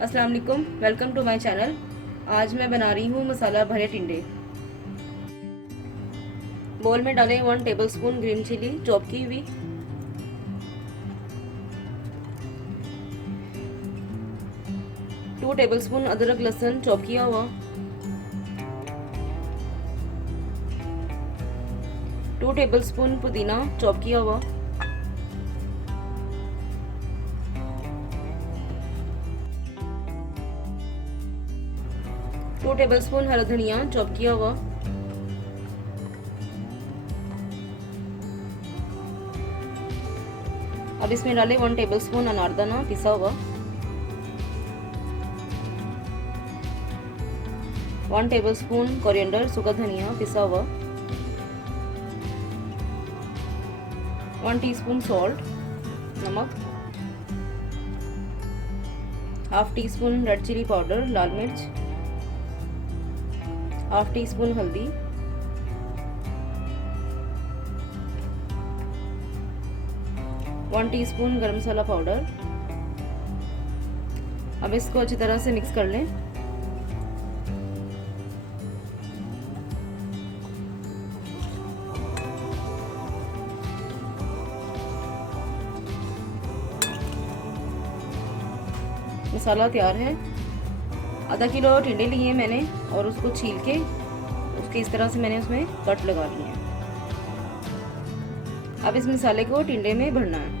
अस्सलाम वालेकुम, welcome to my channel. आज मैं बना रही हूँ मसाला भरे टिंडे। बोल में डालें 1 टेबलस्पून ग्रीन चिली चॉप की हुई, 2 टेबलस्पून अदरक लहसुन चॉप किया हुआ, 2 टेबलस्पून पुदीना चॉप किया हुआ, 2 टेबलस्पून हरा धनिया चॉप किया हुआ, अब इसमें डालें 1 टेबलस्पून अनारदाना पिसा हुआ, 1 टेबलस्पून कोरिएंडर सूखा धनिया पिसा हुआ, 1 टीस्पून सॉल्ट नमक, half teaspoon red chilli powder लाल मिर्च, हाफ टी स्पून हल्दी, one teaspoon garam masala powder. अब इसको अच्छी तरह से मिक्स कर लें। मसाला तैयार है। आधा किलो टिंडे लिए मैंने और उसको छील के उसके इस तरह से मैंने उसमें कट लगा लिए हैं। अब इस मसाले को टिंडे में भरना है।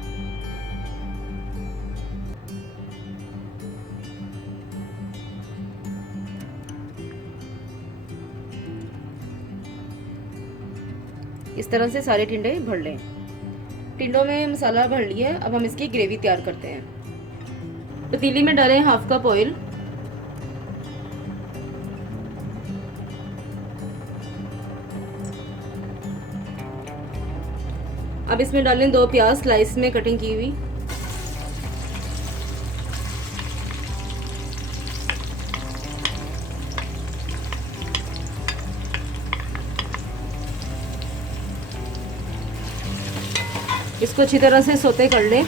इस तरह से सारे टिंडे भर लें। टिंडों में मसाला भर लिया है। अब हम इसकी ग्रेवी तैयार करते हैं। पतीली में डालें हाफ कप ऑयल, अब इसमें डालें 2 प्याज स्लाइस में कटिंग की हुई, इसको अच्छी तरह से सौते कर लें।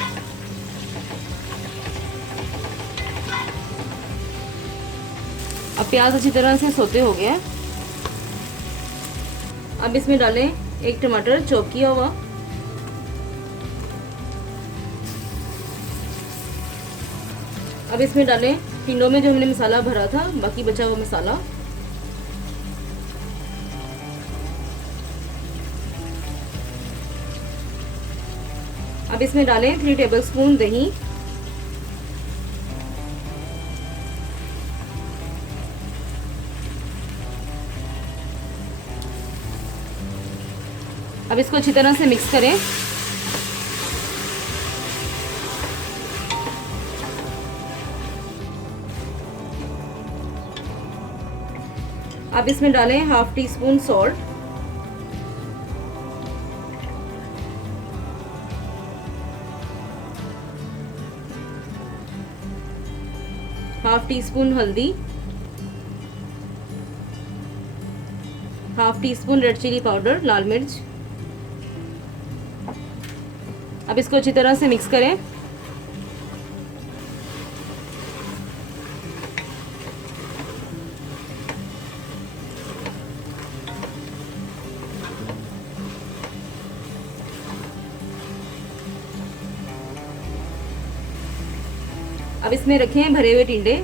अब प्याज अच्छी तरह से सौते हो गया। अब इसमें डालें 1 टमाटर चॉप किया हुआ, अब इसमें डालें टिंडों में जो हमने मसाला भरा था, बाकी बचा हुआ मसाला, अब इसमें डालें 3 टेबलस्पून दही, अब इसको अच्छी तरह से मिक्स करें। अब इसमें डालें half teaspoon salt, half teaspoon हल्दी, half teaspoon red chilli powder लाल मिर्च। अब इसको अच्छी तरह से मिक्स करें। अब इसमें रखें भरे हुए टिंडे,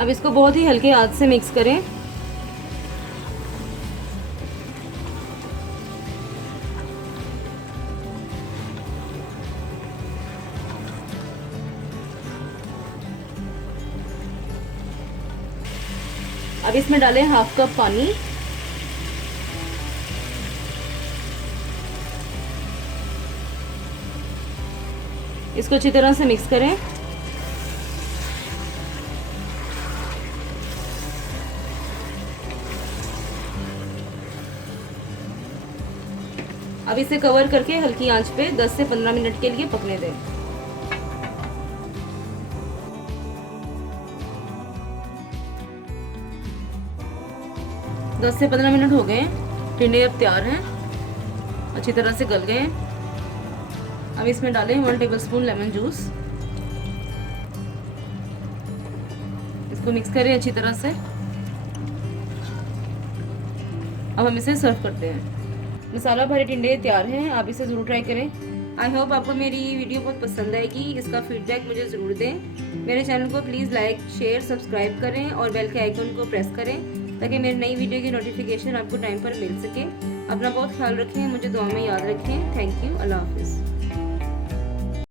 अब इसको बहुत ही हल्के हाथ से मिक्स करें। अब इसमें डालें हाफ कप पानी, इसको अच्छी तरह से मिक्स करें। अब इसे कवर करके हल्की आंच पे 10 से 15 मिनट के लिए पकने दें। दस से 15 मिनट हो गए, टिंडे अब तैयार हैं, अच्छी तरह से गल गए हैं। अब इसमें डालें 1 टेबलस्पून लेमन जूस, इसको मिक्स करें अच्छी तरह से। अब हम इसे सर्व करते हैं। मसाला भरे टिंडे तैयार हैं, आप इसे ज़रूर ट्राई करें। आई होप आपको मेरी वीडियो बहुत पसंद आएगी। इसका फीडबैक मुझे ज़रूर दें। मेरे चैनल को प्लीज़ लाइक शेयर सब्सक्राइब करें और बेल के आइकन को प्रेस करें ताकि मेरी नई वीडियो की नोटिफिकेशन आपको टाइम पर मिल सके। अपना बहुत ख्याल रखें, मुझे दुआ में याद रखें। थैंक यू, अल्लाह हाफिज़।